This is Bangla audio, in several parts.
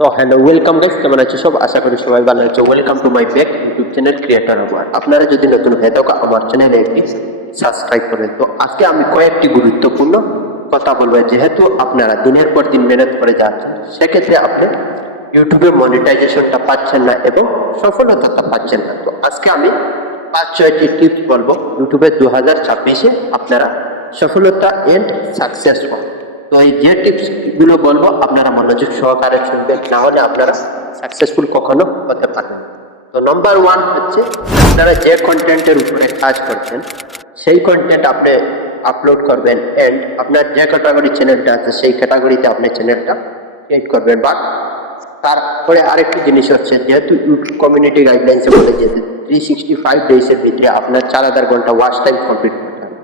তো হ্যালো ওয়েলকাম গাইস, কেমন আছো সব? আশা করি সবাই ভালো আছো। Welcome to my back YouTube channel creator world. আপনারা যদি নতুন হয়ে থাকো আমার চ্যানেলে একটি সাবস্ক্রাইব করবেন। তো আজকে আমি কয়েকটি গুরুত্বপূর্ণ কথা বলবো। যেহেতু আপনারা দিনের পর দিন মেহনত করে যাচ্ছেন, সেক্ষেত্রে আপনি ইউটিউবে মনিটাইজেশনটা পাচ্ছেন না এবং সফলতাটা পাচ্ছেন না। তো আজকে আমি 5-6টি টিপস বলবো ইউটিউবে 2026-এ আপনারা সফলতা এন্ড সাকসেস পাবেন। তো এই যে টিপস গুলো বলবো আপনারা মনোযোগ সহকারে শুনবেন, না হলে আপনারা সাকসেসফুল কখনো হতে পারবেন। তো নাম্বার 1 হচ্ছে, আপনারা যে কন্টেন্টের উপরে কাজ করছেন সেই কন্টেন্ট আপনি আপলোড করবেন এন্ড আপনার যে ক্যাটাগরি চ্যানেলটা আছে সেই ক্যাটাগরিতে আপনি চ্যানেলটা ক্রিয়েট করবেন। বাট তারপরে আরেকটি জিনিস হচ্ছে, যেহেতু ইউটিউব কমিউনিটি গাইডলাইন্সে বলে যে 365 ডেজের ভিতরে আপনার 4000 ঘন্টা ওয়াচ টাইম কমপ্লিট করতে হবে।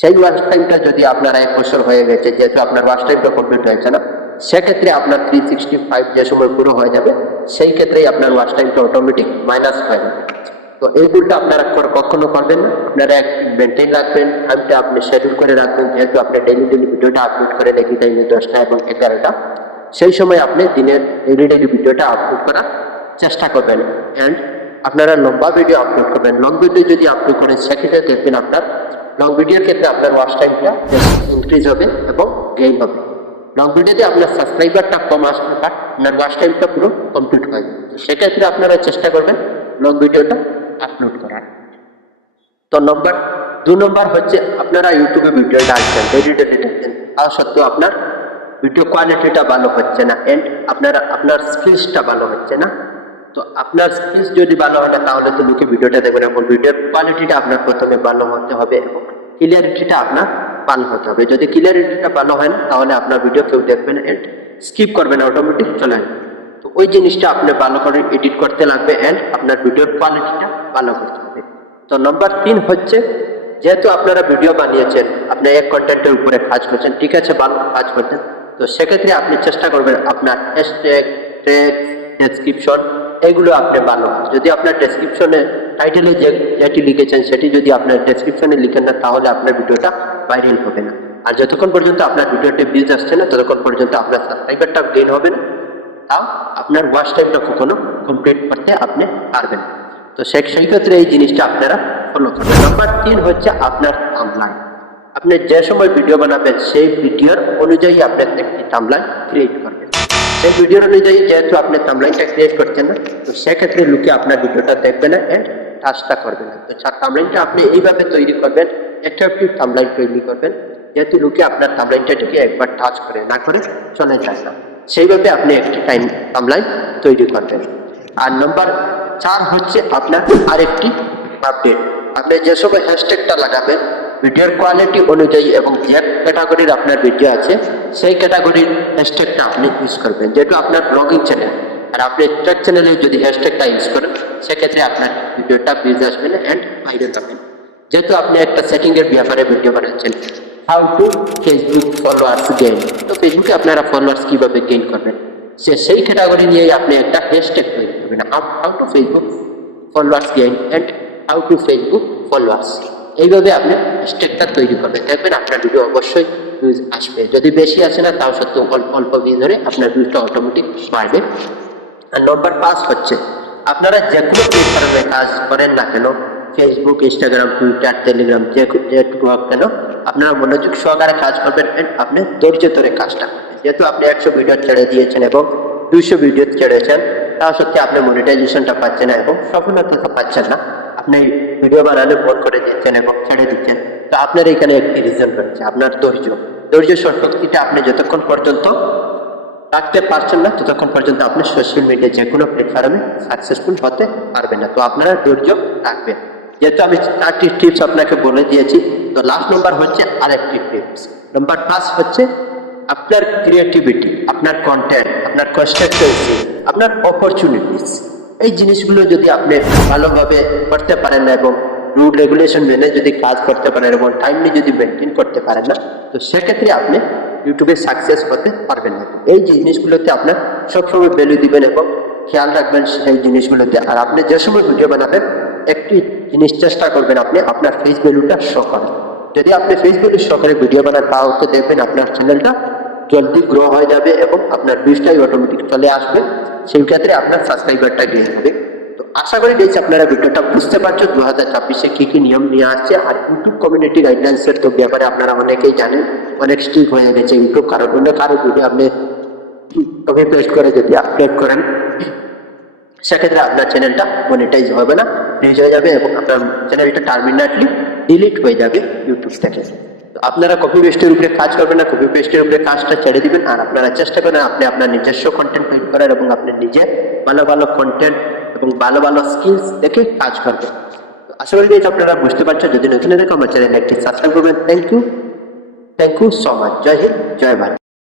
সেই ওয়াচ টাইমটা যদি আপনার 1 বছর হয়ে গেছে, যেহেতু আপনার ওয়াচ টাইমটা কমপ্লিট হয়েছে না, সেক্ষেত্রে আপনার 365 যে সময় পুরো হয়ে যাবে সেই ক্ষেত্রেই আপনার ওয়াচ টাইমটা অটোমেটিক মাইনাস হয়ে যাবে। তো এই ভুলটা আপনারা কখনো করবেন না। আপনারা মেনটেন রাখবেন, টাইমটা আপনি শিডিউল করে রাখবেন। যেহেতু আপনি ডেইলি ভিডিওটা আপলোড করেন একই টাইমে 10টা এবং 11টা, সেই সময় আপনি দিনের ডেইলি ভিডিওটা আপলোড করার চেষ্টা করবেন অ্যান্ড আপনারা লম্বা ভিডিও আপলোড করবেন। লং ভিডিও যদি আপলোড করেন সেক্ষেত্রে দেখবেন আপনার লং ভিডিওর ক্ষেত্রে আপনার ওয়াচ টাইমটা ইনক্রিজ হবে এবং গেইন হবে। লং ভিডিওতে আপনার সাবস্ক্রাইবারটা কম আসবে, বাট আপনার ওয়াচ টাইমটা পুরো কমপ্লিট হয়ে যাবে। তো সেক্ষেত্রে আপনারা চেষ্টা করবেন লং ভিডিওটা আপলোড করার। তো 2 নম্বর হচ্ছে, আপনারা ইউটিউবে ভিডিও ডালছেন, ডালছেন, তাও সত্ত্বেও আপনার ভিডিও কোয়ালিটিটা ভালো হচ্ছে না এন্ড আপনার স্কিলসটা ভালো হচ্ছে না। তো আপনার স্কিলস যদি ভালো হয় না, তাহলে তো লোকে ভিডিওটা দেখবেন এবং ভিডিওর কোয়ালিটিটা আপনার প্রথমে ভালো হতে হবে এবং ক্লিয়ারিটিটা আপনার ভালো হতে হবে। যদি ক্লিয়ারিটিটা ভালো হয় না, তাহলে আপনার ভিডিও কেউ দেখবে না এন্ড স্কিপ করবে না, অটোমেটিক চলে আসবে। তো ওই জিনিসটা আপনি ভালো করে এডিট করতে লাগবে এন্ড আপনার ভিডিওর কোয়ালিটিটা ভালো করতে হবে। তো নাম্বার 3 হচ্ছে, যেহেতু আপনারা ভিডিও বানিয়েছেন, আপনি এক কন্টেন্টের উপরে কাজ করছেন, ঠিক আছে, ভালো কাজ করছেন, তো সেক্ষেত্রে আপনি চেষ্টা করবেন আপনার হ্যাশট্যাগ, ট্যাগ, ডেসক্রিপশন এগুলো আপনি ভালো। যদি আপনার ডেসক্রিপশনে টাইটেলে যেটি লিখেছেন সেটি যদি আপনার ডেসক্রিপশনে লিখেন না, তাহলে আপনার ভিডিওটা ভাইরাল হবে না। আর যতক্ষণ পর্যন্ত আপনার ভিডিওতে ভিউজ আসছে না, ততক্ষণ পর্যন্ত আপনার সাবস্ক্রাইবারটা গেইন হবে না, তাও আপনার ওয়াচ টাইমটা কখনো কমপ্লিট করতে আপনি পারবেন। তো সেই ক্ষেত্রে এই জিনিসটা আপনারা ফলো করবেন। নাম্বার 3 হচ্ছে আপনার থাম্বনেল। আপনি যে সময় ভিডিও বানাবেন সেই ভিডিওর অনুযায়ী আপনি একটি থাম্বনেল ক্রিয়েট করবেন। সেই ভিডিওর অনুযায়ী যেহেতু আপনি থাম্বনেলটা ক্রিয়েট করছেন না, তো সেক্ষেত্রে লোকে আপনার ভিডিওটা দেখবে না এন্ড টাচটা করবে না। তো থাম্বনেলটা আপনি এইভাবে তৈরি করবেন, অ্যাট্রাকটিভ থাম্বনেল তৈরি করবেন, যেহেতু লোকে আপনার থাম্বনেলটাকে একবার টাচ করে না করে চলে যায় না, সেইভাবে আপনি একটি থাম্বনেল তৈরি করবেন। আর নাম্বার 4 হচ্ছে আপনার আরেকটি আপডেট। আপনি যে সময় হ্যাশট্যাগটা লাগাবেন ভিডিওর কোয়ালিটি অনুযায়ী এবং যে ক্যাটাগরির আপনার ভিডিও আছে সেই ক্যাটাগরির হ্যাশট্যাগটা আপনি ইউজ করবেন। যেহেতু আপনার ব্লগিং চ্যানেল আর আপনি ট্র্যাক চ্যানেলে যদি হ্যাশট্যাগটা ইউজ করেন, সেক্ষেত্রে আপনার ভিডিওটা ভিউজ আসবে না এন্ড ভাইরাল হবে। যেহেতু আপনি একটা সেটিংয়ের ব্যাপারে ভিডিও বানাচ্ছেন, how to Facebook followers gain, তো ফেসবুকে আপনারা ফলোয়ার্স কিভাবে গেইন করবেন সেই ক্যাটাগরি নিয়ে আপনি একটা হ্যাশট্যাগ তৈরি করবেন, how to Facebook followers gain and how to Facebook followers. এইভাবে আপনি হ্যাশট্যাগটা তৈরি করবেন, দেখবেন আপনার ভিডিও অবশ্যই ভিউজ আসবে। যদি বেশি আসে না, তাও সত্ত্বেও অল্প ভিউজ ধরে আপনার ভিউজটা অটোমেটিক বাড়বে। আর নাম্বার 5 হচ্ছে, আপনারা যে কোনো প্ল্যাটফর্মে কাজ করেন না কেন, ফেসবুক, ইনস্টাগ্রাম, টুইটার, টেলিগ্রাম, যেটুকু হোক কেন, আপনারা মনোযোগ সহকারে কাজ করবেন এন্ড আপনি ধৈর্য ধরে কাজটা করবেন। যেহেতু আপনি 100 ভিডিও ছেড়ে দিয়েছেন এবং 200 ভিডিও ছেড়েছেন, তা সত্ত্বে আপনি মনিটাইজেশনটা পাচ্ছেন না এবং সফলতা পাচ্ছেন না, আপনি ভিডিও বানানো বন্ধ করে দিচ্ছেন এবং ছেড়ে দিচ্ছেন, তো আপনার এখানে একটি রিজন রয়েছে, আপনার ধৈর্য শক্তিটা আপনি যতক্ষণ পর্যন্ত রাখতে পারছেন না, ততক্ষণ পর্যন্ত আপনি সোশ্যাল মিডিয়া যে কোনো প্ল্যাটফর্মে সাকসেসফুল হতে পারবেন না। তো আপনারা ধৈর্য রাখবেন। যেহেতু আমি 4টি টিপস আপনাকে বলে দিয়েছি, তো লাস্ট নাম্বার হচ্ছে আরেকটি টিপস। নাম্বার 5 হচ্ছে আপনার ক্রিয়েটিভিটি, আপনার কন্টেন্ট, আপনার কনসিস্টেন্সি, আপনার অপরচুনিটিস, এই জিনিসগুলো যদি আপনি ভালোভাবে করতে পারেন না এবং রুল রেগুলেশন মেনে যদি কাজ করতে পারেন এবং টাইমলি যদি মেনটেন করতে পারেন না, তো সেক্ষেত্রে আপনি ইউটিউবে সাকসেস হতে পারবেন না। এই জিনিসগুলোতে আপনার সবসময় ভ্যালু দিবেন এবং খেয়াল রাখবেন সেই জিনিসগুলোতে। আর আপনি যে সময় ভিডিও বানাবেন, একটি জিনিস চেষ্টা করবেন আপনি আপনার ফেস ভ্যালুটা শো করেন। যদি আপনি ফেস ভ্যালু শো করে ভিডিও বানান, তাও তো দেখবেন আপনার চ্যানেলটা জলদি গ্রো হয়ে যাবে এবং আপনার ভিউজটাই অটোমেটিক চলে আসবে, সেই ক্ষেত্রে আপনার সাবস্ক্রাইবারটা গেইন হবে। তো আশা করি যে আপনারা ভিডিওটা বুঝতে পারছো 2024-এ কি কি নিয়ম নিয়ে আসছে। আর ইউটিউব কমিউনিটি গাইডলাইন্সের তো ব্যাপারে আপনারা অনেকেই জানেন, অনেক স্ট্রিক্ট হয়ে গেছে ইউটিউব। কারণ অন্য কারো ভিডিও আপনি কপি পেস্ট করে যদি আপলোড করেন, সেক্ষেত্রে আপনার চ্যানেলটা মনিটাইজ হবে না, ফ্রিজ হয়ে যাবে এবং আপনার চ্যানেলটা টার্মিনেটলি ডিলিট হয়ে যাবে ইউটিউব থেকে। তো আপনারা কপি পেস্টের উপরে কাজ করবেন না, কপি পেস্টের উপরে কাজটা ছেড়ে দিবেন। আর আপনারা চেষ্টা করেন আপনি আপনার নিজস্ব কন্টেন্ট তৈরি করার এবং আপনি নিজে ভালো ভালো কন্টেন্ট এবং ভালো ভালো স্কিলস দেখে কাজ করবেন। তো আশা করি যে আপনারা বুঝতে পারছেন। যদি নতুন দেখো আমার চ্যানেল একটি সাবস্ক্রাইব করবেন। Thank you so much. জয় হিন্দ, জয় ভারত।